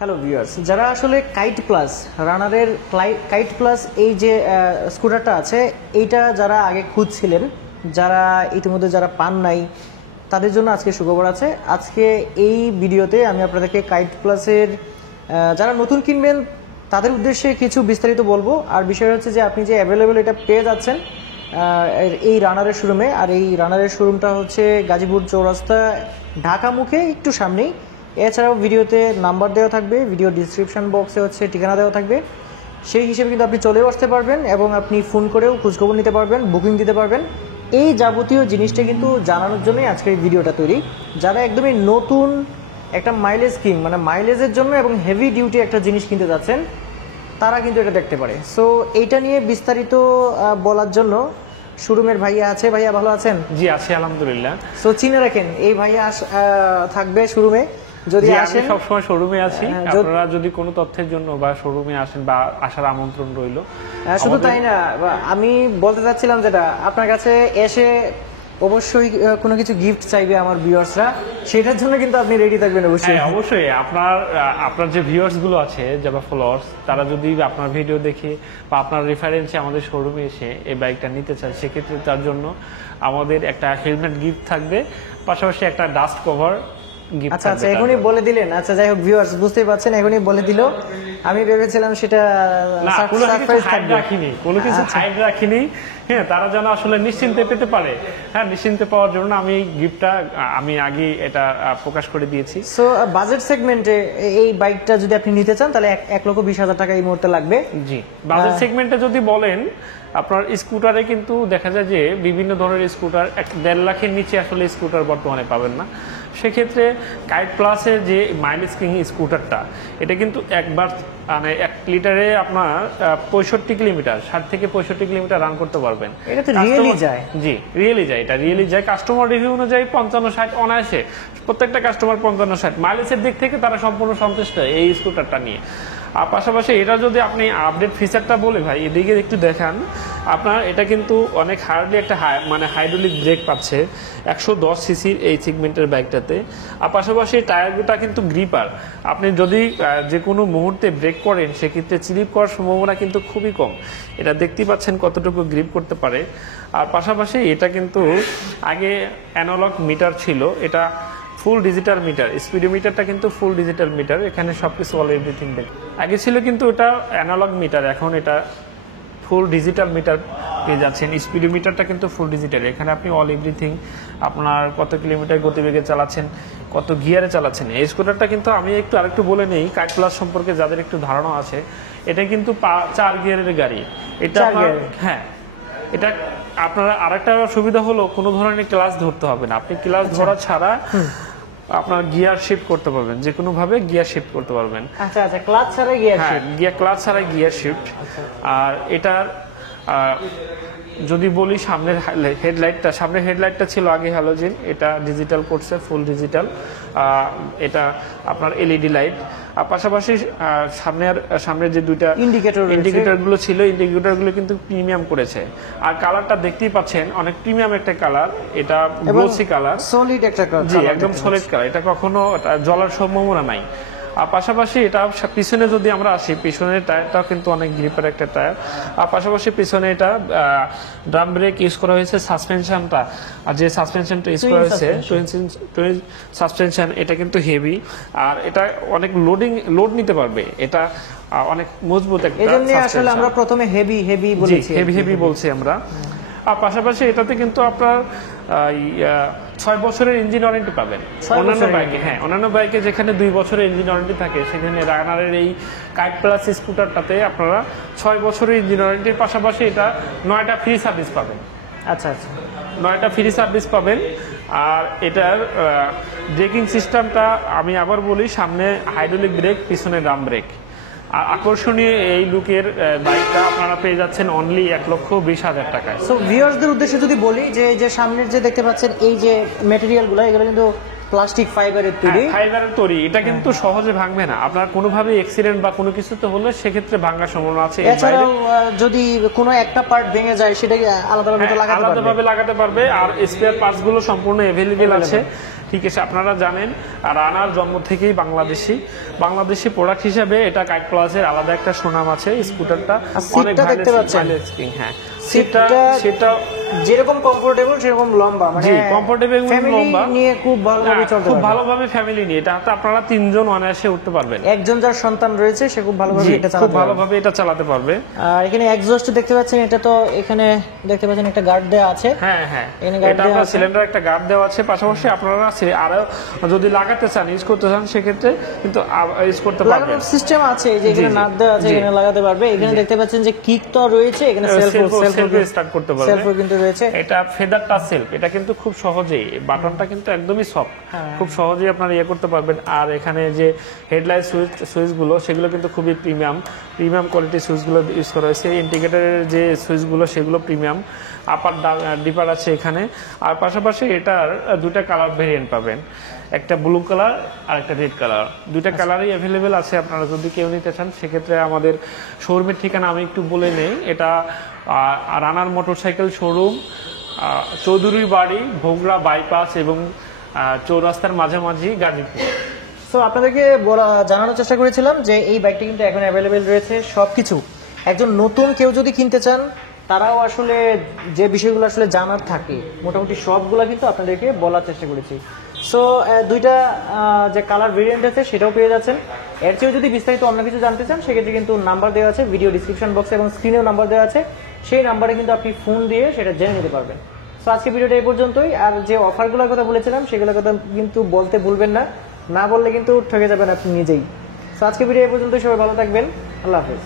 Hello viewers, যারা আসলে kite plus রানারের kite plus এই যে স্কুটারটা আছে, এইটা যারা আগে খুঁজছিলেন, যারা ইতিমধ্যে যারা পান নাই, তাদের জন্য আজকে সুখবর আছে। আজকে এই ভিডিওতে আমি আপনাদেরকে কাইট প্লাসের যারা নতুন কিনবেন তাদের উদ্দেশ্যে কিছু বিস্তারিত বলবো। আর বিষয় হচ্ছে যে আপনি যে অ্যাভেলেবেল এটা পেয়ে যাচ্ছেন এই রানারের শোরুমে, আর এই রানারের শোরুমটা হচ্ছে গাজীপুর চৌরাস্তা ঢাকা মুখে একটু সামনেই। এছাড়াও ভিডিওতে নাম্বার দেওয়া থাকবে, ভিডিও ডিসক্রিপশন বক্সে হচ্ছে ঠিকানা দেওয়া থাকবে, সেই হিসেবে কিন্তু আপনি চলেও আসতে পারবেন এবং আপনি ফোন করেও খোঁজখবর নিতে পারবেন, বুকিং দিতে পারবেন। এই যাবতীয় জিনিসটা কিন্তু জানানোর জন্যই আজকের এই ভিডিওটা তৈরি। যারা একদমই নতুন একটা মাইলেজ কিং, মানে মাইলেজের জন্য এবং হেভি ডিউটি একটা জিনিস কিনতে যাচ্ছেন, তারা কিন্তু এটা দেখতে পারে। সো এইটা নিয়ে বিস্তারিত বলার জন্য শোরুমের ভাইয়া আছে। ভাইয়া ভালো আছেন? জি আছি আলহামদুলিল্লাহ। সো চিনে রাখেন, এই ভাইয়া থাকবে শোরুমে। যদি আসেন, সবসময় শোরুমে আছি। আপনারা যদি কোনো তথ্যের জন্য বা শোরুমে আসেন বা আসার আমন্ত্রণ রইল। শুধু তাই না, আমি বলতে চাচ্ছিলাম যেটা আপনার কাছে এসে অবশ্যই কোনো কিছু গিফট চাইবে আমার ভিউয়ার্সরা, সেটার জন্য কিন্তু আপনি রেডি থাকবেন অবশ্যই। অবশ্যই আপনার যে ভিউয়ার্স গুলো আছে যারা ফলোয়ার্স, তারা যদি আপনার ভিডিও দেখে বা আপনার রেফারেন্সে আমাদের শোরুমে এসে এই বাইকটা নিতে চান, সেক্ষেত্রে তার জন্য আমাদের একটা হেলমেট গিফট থাকবে, পাশাপাশি একটা ডাস্ট কভার। আচ্ছা আচ্ছা, এখনই বলে দিলেন। আচ্ছা যাই হোক ভিউয়ার্স, বুঝতেই পারছেন, এখনই বলে দিল। আমি ভেবেছিলাম সেটা সারপ্রাইজ থাকবে, কোনো কিছু হাইড রাখিনি। হ্যাঁ, তারা যেন আসলে নিশ্চিন্তে পেতে পারে। হ্যাঁ, নিশ্চিন্তে পাওয়ার জন্য আমি এই গিফটটা আমি আগে এটা প্রকাশ করে দিয়েছি। সো বাজেট সেগমেন্টে এই বাইকটা যদি আপনি নিতে চান, তাহলে 1,20,000 টাকা এই মুহূর্তে লাগবে। জি, বাজেট সেগমেন্টে যদি বলেন, আপনার স্কুটারে কিন্তু দেখা যায় যে বিভিন্ন ধরনের স্কুটার 1.5 লাখের নিচে আসলে স্কুটার বর্তমানে পাবেন না। সেক্ষেত্রে কাইট প্লাসের যে মাইলেজ কিং স্কুটারটা, এটা কিন্তু একবার মানে 1 লিটারে আপনার 65 কিলোমিটার, 60 থেকে 65 কিলোমিটার রান করতে পারবেন। এটা তো রিয়েলি যায়। জি, রিয়েলি যায়, এটা রিয়েলি যায়। কাস্টমার রিভিউ অনুযায়ী 55-60 অনায়াসে প্রত্যেকটা কাস্টমার 55-60 মাইলেজের দিক থেকে তারা সম্পূর্ণ সন্তুষ্ট এই স্কুটারটা নিয়ে। আর পাশাপাশি এটা যদি আপনি আপডেট ফিচারটা বলে ভাই এদিকে একটু দেখান, আপনার এটা কিন্তু অনেক হার্ডলি একটা হাইড্রোলিক ব্রেক পাচ্ছে 110 সিসির এই সেগমেন্টের বাইকটাতে। আর পাশাপাশি টায়ারগুলো কিন্তু গ্রিপার, আপনি যদি যে কোনো মুহূর্তে ব্রেক করেন সেক্ষেত্রে স্লিপ করার সম্ভাবনা কিন্তু খুবই কম। এটা দেখতেই পাচ্ছেন কতটুকু গ্রিপ করতে পারে। আর পাশাপাশি এটা কিন্তু আগে অ্যানালগ মিটার ছিল, এটা ফুল ডিজিটাল মিটার। স্পিডোমিটারটা কিন্তু ফুল ডিজিটাল মিটার, এখানে সবকিছু অল এভরিথিং দেয়। আগে ছিল কিন্তু এটা অ্যানালগ মিটার, এখন এটা ফুল ডিজিটাল মিটার পেয়ে যাচ্ছেন। স্পিডোমিটারটা কিন্তু ফুল ডিজিটাল, এখানে আপনি অল এভরিথিং আপনার কত কিলোমিটার গতিবেগে চালাচ্ছেন, কত গিয়ারে চালাচ্ছেন। এই স্কুটারটা কিন্তু আমি আরেকটু বলে নেই কাইট প্লাস সম্পর্কে যাদের একটু ধারণা আছে, এটা কিন্তু 4 গিয়ারের গাড়ি। এটা হ্যাঁ, এটা আপনার আরেকটা সুবিধা হলো কোনো ধরনের ক্লাচ ধরতে হবে না। আপনি ক্লাচ ধরা ছাড়া আপনার গিয়ার শিফট করতে পারবেন, যে কোনো ভাবে গিয়ার শিফট করতে পারবেন। আচ্ছা আচ্ছা, ক্লাচ ছাড়া গিয়ার শিফট। ক্লাচ ছাড়া গিয়ার শিফট। আর এটার যদি বলি সামনের হেডলাইটটা ছিল আগে হ্যালোজেন, এটা ডিজিটাল করছে, ফুল ডিজিটাল। এটা আপনার এলইডি লাইট। আর পাশাপাশি সামনের যে দুইটা ইন্ডিকেটরগুলো ছিল, ইন্ডিকেটরগুলো কিন্তু প্রিমিয়াম করেছে। আর কালারটা দেখতেই পাচ্ছেন অনেক প্রিমিয়াম একটা কালার, এটা গ্লোসি কালার, সলিড একটা কালার। জি, একদম সলিড কালার, এটা কখনো জ্বলার সম্ভাবনা নাই। আর পাশাপাশি এটা পিছনে যদি আমরা আসি, পিছনের টায়ারটাও কিন্তু অনেক গ্রিপের একটা টায়ার। আর পাশাপাশি পিছনে এটা ড্রাম ব্রেক ইউজ করা হয়েছে। সাসপেনশনটা, আর যে সাসপেনশনটা ইউজ করা হয়েছে টুইন সাসপেনশন, এটা কিন্তু হেভি। আর এটা অনেক লোড নিতে পারবে, এটা অনেক মজবুত একটা। এজন্য আসলে আমরা প্রথমে হেভি বলছি আমরা। আর পাশাপাশি এটাতে কিন্তু আপনার 6 বছরের ইঞ্জিন ওয়ারেন্টি পাবেন। অন্যান্য বাইকে যেখানে 2 বছরের ইঞ্জিন ওয়ারেন্টি থাকে, সেখানে রানারের এই কাইট প্লাস স্কুটারটাতে আপনারা 6 বছরের ইঞ্জিন ওয়ারেন্টির পাশাপাশি এটা 9টা ফ্রি সার্ভিস পাবেন। আচ্ছা আচ্ছা, 9টা ফ্রি সার্ভিস পাবেন। আর এটার ব্রেকিং সিস্টেমটা আমি আবার বলি, সামনে হাইড্রোলিক ব্রেক, পিছনে ড্রাম ব্রেক। আর আকর্ষণীয় এই লুকের বাইকটা আপনারা পেয়ে যাচ্ছেন অনলি 1,20,000 টাকায়। সো ভিউয়ার্সদের উদ্দেশ্যে যদি বলি যে সামনের যে দেখতে পাচ্ছেন এই যে ম্যাটেরিয়ালগুলো, এগুলো কিন্তু প্লাস্টিক ফাইবারের তৈরি। এটা কিন্তু সহজে ভাঙবে না। আপনার কোনোভাবে অ্যাক্সিডেন্ট বা কোনো কিছুতে হলে সেক্ষেত্রে ভাঙার সম্ভাবনা আছে। এছাড়াও যদি কোনো একটা পার্ট ভেঙে যায়, সেটা আলাদাভাবে লাগাতে পারবে। আর স্পেয়ার পার্টস গুলো সম্পূর্ণ অ্যাভেলেবেল আছে। ঠিক আছে, আপনারা জানেন রানার জন্ম থেকেই বাংলাদেশি প্রোডাক্ট হিসেবে এটা কাইট প্লাসের আলাদা একটা সুনাম আছে। স্কুটারটা অনেক সিটটা দেখতে পাচ্ছেন, হ্যাঁ সিটটা সেটা যেরকম কমফোর্টেবল সেরকম লম্বা, মানে কমফোর্টেবল লম্বা, নিয়ে খুব ভালোভাবে চলতে খুব পারবে। ভালোভাবে ফ্যামিলি নিয়ে এটাতে আপনারা 3 জন অনায়াসে উঠতে পারবেন। একজন যার সন্তান রয়েছে সে খুব ভালোভাবে এটা খুব চালাতে পারবে। ভালোভাবে এটা চালাতে পারবে। আর এখানে এক্সস্ট দেখতে পাচ্ছেন, এটা তো এখানে দেখতে পাচ্ছেন একটা গার্ড দেওয়া আছে। হ্যাঁ হ্যাঁ, এখানে guard এটা দেওয়া আপনার আছে। সিলিন্ডার একটা গার্ড দেওয়া আছে। পাশাপাশি আপনারা আরো যদি লাগাতে চান, ইউজ করতে চান, সেক্ষেত্রে কিন্তু ইউজ করতে পারবেন। লাগানোর সিস্টেম আছে, এই যে এখানে জি, নাট দেওয়া আছে, জি। এখানে লাগাতে পারবে। এখানে দেখতে পাচ্ছেন যে কিক তো রয়েছে, এখানে সেলফ স্টার্ট করতে পারবে। সেলফ কিন্তু রয়েছে। এটা ফেদার টাচ সেলফ, এটা কিন্তু খুব সহজেই, বাটনটা কিন্তু একদমই সফট, খুব সহজেই আপনারা ইয়ে করতে পারবেন। আর এখানে যে হেডলাইট সুইচগুলো সেগুলো কিন্তু খুবই প্রিমিয়াম কোয়ালিটির সুইচগুলো ইউজ করা হয়েছে। ইন্ডিকেটরের যে সুইচগুলো সেগুলো প্রিমিয়াম। আপার ডিপার আছে এখানে। আর পাশাপাশি এটার 2টা কালার ভেরিয়েন্ট পাবেন, একটা ব্লু কালার আর একটা রেড কালার। 2টা কালারই অ্যাভেলেবেল আছে। আপনারা যদি কেউ নিতে চান সেক্ষেত্রে আমাদের শোরুমের ঠিকানা আমি একটু বলে নেই। এটা রানার মোটরসাইকেল শোরুম, চৌধুরী বাড়ি, ভোগড়া বাইপাস এবং চৌরাস্তার মাঝামাঝি, গাজীপুর। সো আপনাদেরকে জানানোর চেষ্টা করেছিলাম যে এই বাইকটি কিন্তু এখন অ্যাভেলেবেল রয়েছে সবকিছু। একজন নতুন কেউ যদি কিনতে চান, তারাও আসলে যে বিষয়গুলো আসলে জানার থাকে মোটামুটি সবগুলো কিন্তু আপনাদেরকে বলার চেষ্টা করেছি। সো 2টা যে কালার ভেরিয়েন্ট আছে সেটাও পেয়ে যাচ্ছেন। এর চেয়েও যদি বিস্তারিত অন্য কিছু জানতে চান সেক্ষেত্রে কিন্তু নাম্বার দেওয়া আছে ভিডিও ডিসক্রিপশন বক্সে এবং স্ক্রিনেও নাম্বার দেওয়া আছে, সেই নাম্বারে কিন্তু আপনি ফোন দিয়ে সেটা জেনে নিতে পারবেন। সো আজকে ভিডিওটা এই পর্যন্তই। আর যে অফারগুলোর কথা বলেছিলাম সেগুলোর কথা কিন্তু বলতে ভুলবেন না, না বললে কিন্তু ঠকে যাবেন আপনি নিজেই। সো আজকে ভিডিও এই পর্যন্তই, সবাই ভালো থাকবেন, আল্লাহ হাফেজ।